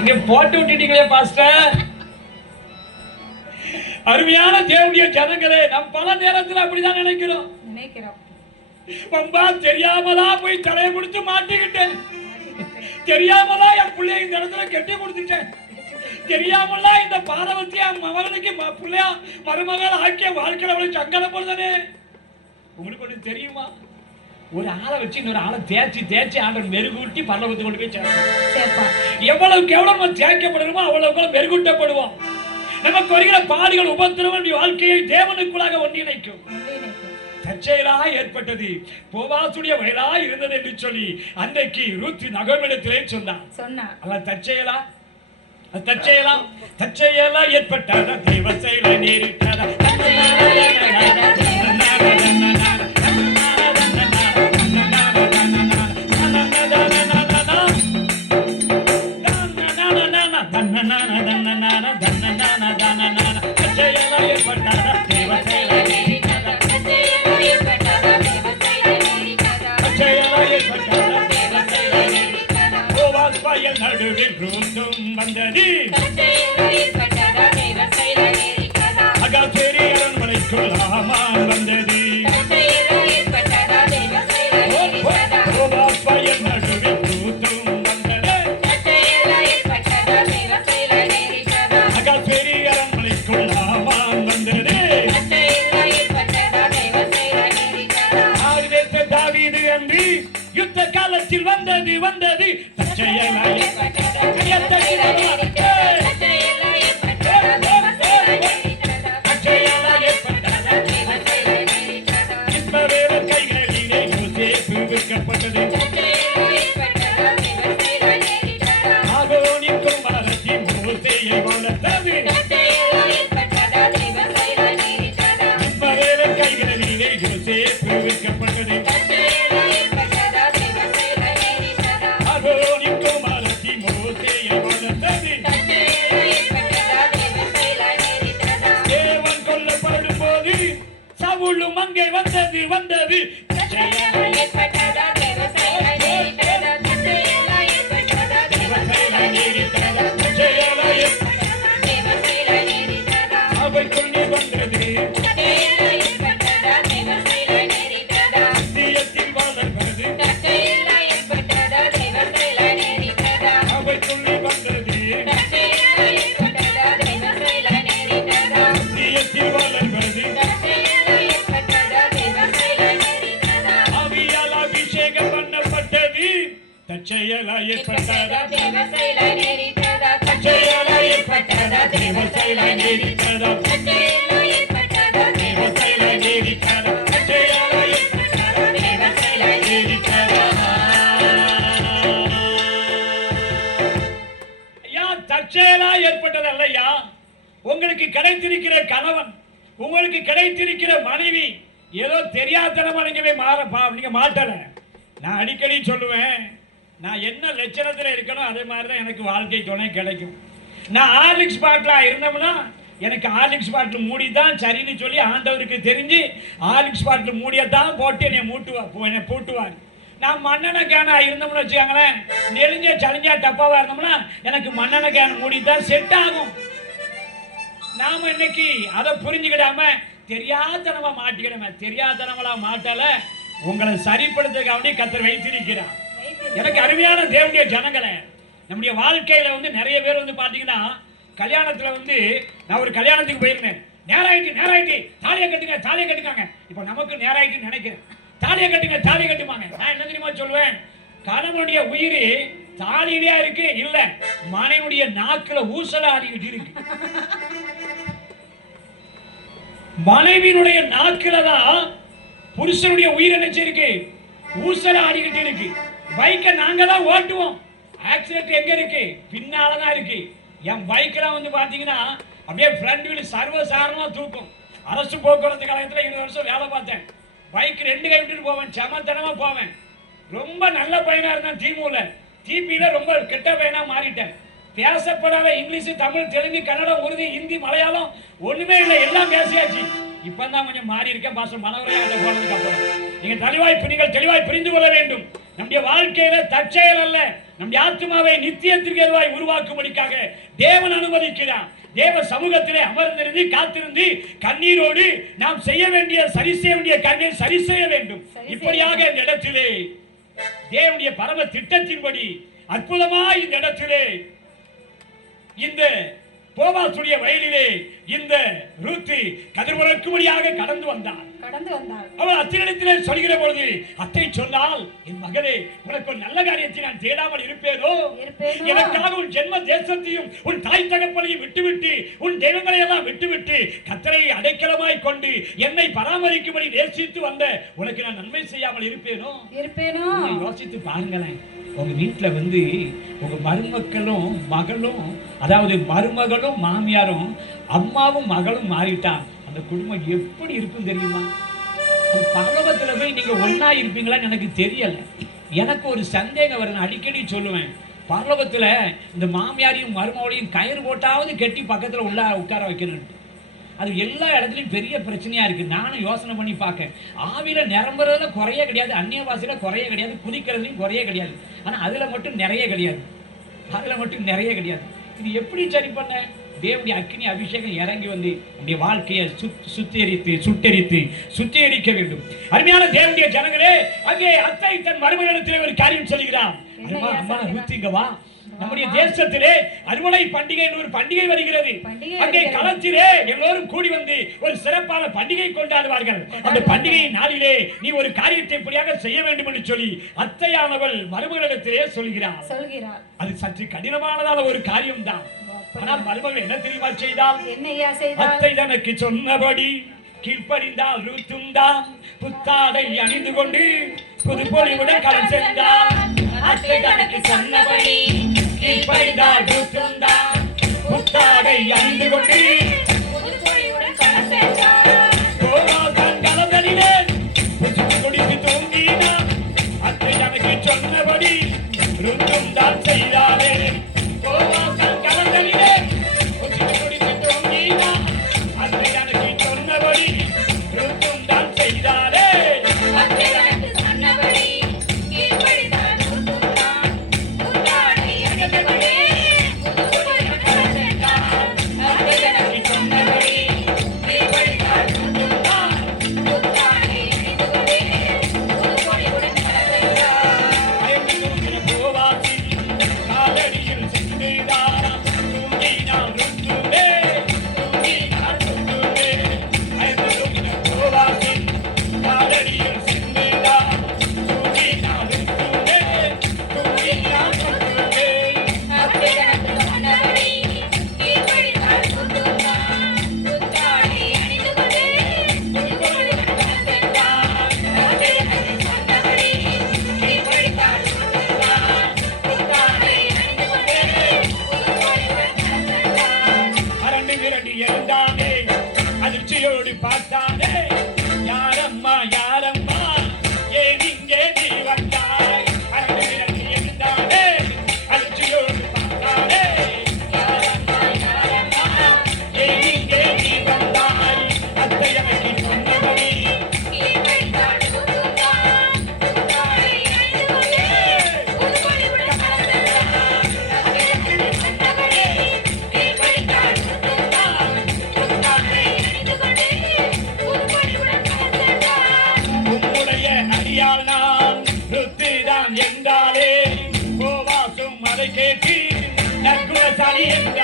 இங்க போட்டு விட்டுட்டீங்களே பாஸ்டர். அருமையான தேவனுடைய ஜனங்களே, நம் பல நேரத்தில் அப்படிதான் நினைக்கிறோம். தெரியாமலா போய் தலையை கொடுத்து மாட்டிக்கிட்டேன், தெரியாமலா என் பிள்ளைய இந்த இடத்துல கெட்டி கொடுத்துட்டேன், தெரியாமலா இந்த பாரவத்திய மகனுக்கு பிள்ளையா மருமகள் ஆக்கிய வாழ்க்கையில அவளுக்கு சங்கடப்படுதானே. உங்களுக்கு ஒண்ணு தெரியுமா? ஒரு ஆளை வச்சு இன்னொரு ஆளை தேய்ச்சி ஆண்டவர் மெருகூட்டி பரலோகத்துக்கு கொண்டு போய் சேர்ப்பான். எவ்வளவுக்கு எவ்வளவு நம்ம தேய்க்கப்படுறோமோ அவ்வளவுக்கு மெருகூட்டப்படுவோம். நமக்கு வருகிற பாடுகள் உபத்திரவம் வாழ்க்கையை தேவனுக்குள்ளாக ஒன்றிணைக்கும். தற்செயலாக ஏற்பட்டது, போவாசுடைய வயலா இருந்தது என்று சொல்லி அன்றைக்கு ரூத் நகோமியிடத்திலே சொன்னான். அல்ல தற்செயலா தற்செயலா ஏற்பட்டதா, தேவ செயலை நேரிட்டதா. நடுவில் ரூத்தும் வந்தது, அகாசேரி அரண்மனைக்குள் ஆமான் வந்தது. நடுவில் ரூத்தும் வந்தது, அகாசேரி அரண்மனைக்குள் ஆமான் வந்தது. தாவீது அன்று யுத்த காலத்தில் வந்தது ஆகோனிக்கும் மரத்தி மோசேயை வளர்த்தது, கைகளிலே யோசேப்பு விற்கப்பட்டது. அங்கே வந்தது அவைக்குள் நீ வந்தது, தீயத்தில் வளர்வது அவைக்குள் நீ வந்தது, தீயத்தில் வளர்வது தற்செயலா ஏற்பட்டதா, தேவ செயலை நேரிட்டதா. தற்செயலா ஏற்பட்டதா, தேவ செயலை நேரிட்டதா. தற்செயலா ஏற்பட்டதா, தேவ செயலை நேரிட்டதா. தற்செயலா ஏற்பட்டதா, தேவ செயலை நேரிட்டதா. ஐயா, தற்செயலா ஏற்பட்டது அல்லையா. உங்களுக்கு கிடைத்திருக்கிற கணவன், உங்களுக்கு கிடைத்திருக்கிற மனைவி ஏதோ தெரியாதனமா நீங்க மாட்டல. நான் அடிக்கடி சொல்லுவேன், நான் என்ன லட்சணத்தில் இருக்கணும் அதே மாதிரி தான் எனக்கு வாழ்க்கை துணை கிடைக்கும். நான் ஹார்லிக்ஸ் பாட்டில் இருந்தோம்னா எனக்கு ஹார்லிக்ஸ் பாட்டில் மூடி தான் சரின்னு சொல்லி ஆண்டவருக்கு தெரிஞ்சு ஹார்லிக்ஸ் பாட்டில் மூடியத்தான் போட்டு என்னை பூட்டுவார். நான் மண்ணெண்ணெய் கேனாக இருந்தோம்னு வச்சுக்காங்களேன், நெளிஞ்ச சளிஞ்சா டப்பாவாக இருந்தோம்னா எனக்கு மண்ணெண்ணெய் கேன் மூடி தான் செட் ஆகும். நாம் இன்னைக்கு அதை புரிஞ்சுக்கிடாம தெரியாதனமா மாட்டிக்கிடமே. தெரியாதனங்களா மாட்டல, உங்களை சரிப்படுத்துக்காக கர்த்தர் வைத்திருக்கிறார். எனக்கு அருமையான தேவனுடைய ஜனங்களே, நம்முடைய வாழ்க்கையில நிறைய பேர் பாத்தீங்கன்னா கல்யாணத்துல நான் ஒரு கல்யாணத்துக்கு போயிருந்தேன். நேராயிட்டு தாலியை கட்டுக்காங்க. இப்ப நமக்கு நேராயிட்டு நினைக்கிறேன், தாலியை கட்டுமாங்க. நான் என்ன தெரியுமா சொல்லுவேன், கணவனுடைய உயிர் தாலியிலேயா இருக்கு, இல்ல மனைவியுடைய நாக்குல ஊசல ஆடிக்கிட்டு இருக்கு. மனைவியினுடைய நாக்குல தான் புருஷனுடைய உயிர் நினைச்சிருக்கு, ஊசல ஆடிக்கிட்டு இருக்கு. பைக்கை நாங்க தான் ஓட்டுவோம், ஆக்சிடென்ட் எங்க இருக்கு, பின்னாலதான் இருக்கு. என் பைக்கெல்லாம் பாத்தீங்கன்னா அப்படியே ஃப்ரண்ட் வீல் சர்வசாதாரணமா தூக்கும். அரசு போக்குவரத்து கழகத்துல 20 வருஷம் வேலை பார்த்தேன். பைக் 2 கை விட்டுட்டு போவேன், சமத்தனமா போவேன். ரொம்ப நல்ல பையனா இருந்தேன். டிபியில ரொம்ப கெட்ட பையனா மாறிட்டேன். பேசப்படாத இங்கிலீஷ், தமிழ், தெலுங்கு, கன்னடம், உருது, ஹிந்தி, மலையாளம் ஒண்ணுமே இல்லை, எல்லாம் பேசியாச்சு. இப்பதான் கொஞ்சம் மாறி இருக்கேன். பாசம் மனவரையாக போனதுக்கு அப்புறம் நீங்கள் தெளிவாய் புரிந்து கொள்ள வேண்டும். நம்முடைய வாழ்க்கையில தற்செயல் அல்ல, நம்முடைய ஆத்மாவை நித்தியத்திற்கு ஏதுவாய் உருவாக்கும்படிக்காக தேவன் அனுமதிக்கிறார். தேவ சமூகத்திலே அமர்ந்திருந்து காத்திருந்து கண்ணீரோடு நாம் செய்ய வேண்டிய சரி செய்ய வேண்டிய கண்ணீர் சரி செய்ய வேண்டும். இப்படியாக இந்த இடத்திலே தேவனுடைய பரம திட்டத்தின்படி அற்புதமாய் இந்த இடத்திலே இந்த போவாசுடைய வயலிலே இந்த ரூத்து கதிர்வளர்க்கும்படியாக கடந்து வந்தார். அவள் அத்தினிடத்திலே சொல்கிற பொழுது அத்தை சொன்னால், என் மகளே, உனக்கு ஒரு நல்ல காரியத்தை நான் தேடாமல் இருப்பேனோ? எனக்காக உன் ஜென்ம தேசத்தையும் உன் தாய் தகப்பனையும் விட்டுவிட்டு உன் தெய்வங்களை எல்லாம் விட்டுவிட்டு கர்த்தரை அடைக்கலமாய் கொண்டு என்னை பராமரிக்கும்படி நேசித்து வந்த உனக்கு நான் நன்மை செய்யாமல் இருப்பேனோ? யோசித்து பாருங்களேன். உங்க வீட்டுல வந்து உங்க மருமக்களும் மகளும், அதாவது மருமகளும் மாமியாரும் அம்மாவும் மகளும் மாறிட்டான், அந்த குடும்பம் எப்படி இருக்கும் தெரியுமா? பரலோகத்துல போய் நீங்க ஒன்னா இருப்பீங்களான்னு எனக்கு தெரியல. எனக்கு ஒரு சந்தேகம் வரும். அடிக்கடி சொல்லுவேன், பரலோகத்துல இந்த மாமியாரையும் மருமகளையும் கயிறு போட்டாவது கட்டி பக்கத்துல உட்கார வைக்கணும். அது எல்லா இடத்துலையும் பெரிய பிரச்சனையா இருக்கு. நானும் யோசனை பண்ணி பார்க்கேன். ஆவியில நிரம்புறதுல குறைய கிடையாது, அந்நிய பாசையில குறைய கிடையாது, குதிக்கிறதுலையும் குறைய கிடையாது. ஆனா அதுல மட்டும் நிறைய கிடையாது, அதுல மட்டும் நிறைய கிடையாது. இது எப்படி சரி பண்ண? தேவனுடைய அக்கினி அபிஷேகம் இறங்கி வந்து நம்முடைய வாழ்க்கையை சுத்திகரிக்க வேண்டும். அருமையான தேவனுடைய ஜனங்களே, அங்கே அத்தை தன் மருமகளிடத்திலே ஒரு காரியம் சொல்கிறான். அம்மா ரூத்திங்க வா, நம்முடைய தேசத்திலே அறுவடை பண்டிகை ஒரு பண்டிகை வருகிறது. அங்கே களத்திலே எல்லோரும் கூடி வந்து ஒரு சிறப்பான பண்டிகை கொண்டாடுவார்கள். அந்த பண்டிகை நாளிலே நீ ஒரு காரியத்தை இப்படியாக செய்ய வேண்டும் என்று சொல்லி அத்தையானவள் மருமகளிடத்திலே சொல்கிறார். அது சற்று கடினமானதான ஒரு காரியம் தான். ஆனால் மருமகள் என்ன தெரியுமா செய்தால்? அத்தை தனக்கு சொன்னபடி கீழ்ப்படிந்தால் ரூத்துந்தான் புத்தாடை அணிந்து கொண்டு புதுப்பொலிவுடன் களம் சென்றார். அத்தை தனக்கு சொன்னபடி கீழ்ப்படிந்தால் ரூத்துந்தான் புத்தாடை அணிந்து கொண்டு புதுப்பொலிவுடன் களம் சென்றார். போவாதான் களதனிலே புசுக்கு குடித்து தூங்கினார். அத்தை தனக்கு சொன்னபடி ரூத்துந்தான் செய்தாரே. அதிர்ச்சியோடு பார்த்தானே, யாரம்மா யாரம்மா ஏன் இங்கே நீ வந்தாய்? இருந்தானே அதிர்ச்சியோடு பார்த்தானே, யாரம்மா யாரம்மா ஏன் இங்கே நீ வந்தாய்? அத்தை எனக்கு சொன்னபடி என்றாலே போவாசும் அதை கேட்டு நற்குணசாலி என்ற